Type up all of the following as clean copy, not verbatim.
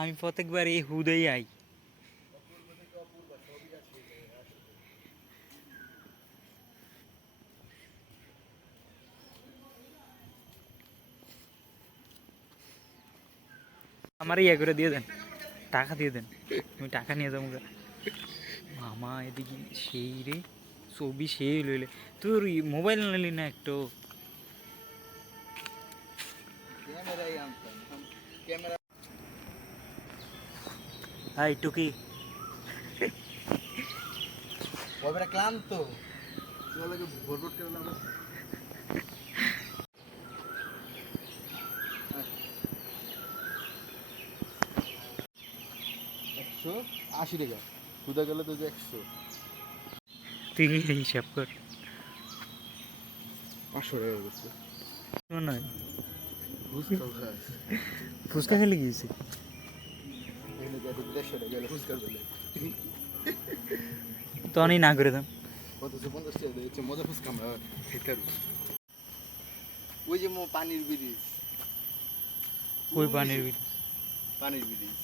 আমি প্রত্যেকবার এই হুদেই আই। আমার ইয়ে করে দিয়ে দেন, টাকা দিয়ে দেন, আমি টাকা নিয়ে যাবো। মামা এদিকে সেই রে ছবি সেই লইলে, তোর মোবাইল নিলি না একটু? হাই টুকি, ক্লান্ত $180 খুদা গেলে তো 100 তুই হিসাব কর। $500 গেছে। নয় ফুচকা ফুচকা খেলে গিয়েছি। গেলে ফুচকার বেলে তো আমি না করে দাম। অথচ 50 টাকা দিচ্ছে মজা ফুচকা আমরা খেতে পারবো। ওই যে পানির ব্রিজ, ওই পানির বিল পানির ব্রিজ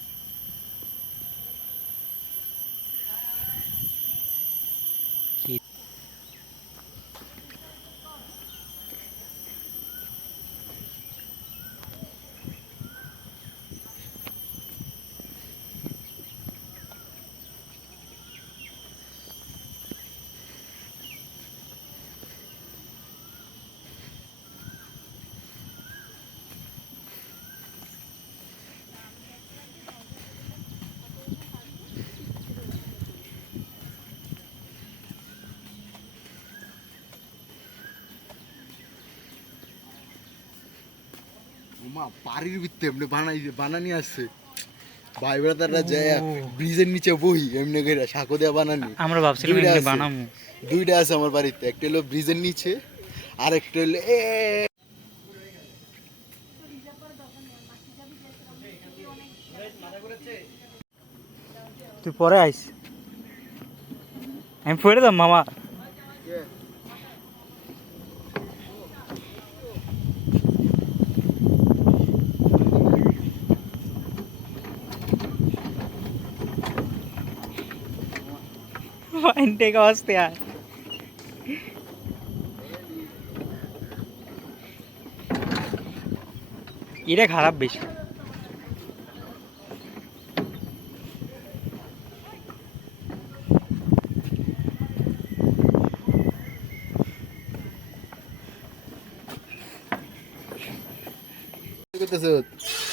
বাড়ির ভিতরে এমনি বানানি আছে। ভাই ব্রাদাররা যায় ব্রিজের নিচে বহি এমনি করে সাঁকো দেওয়া বানানি। আমরা ভাবছিলাম এমনি বানামু। দুইটা আছে আমার বাড়িতে, একটা হলো ব্রিজের নিচে আর একটা হলো তুই পরে আইস, আমি পড়ে দাম মামা। ফাইন টেক আসতে আয়, এটা খারাপ বেশি।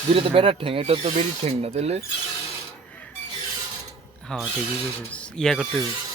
দুইটা তো বেটার ঠ্যাং, এটা তো বেরির ঠ্যাং না তাহলে। হ্যাঁ ঠিকই বলছিস, ইয়া করতে হবে।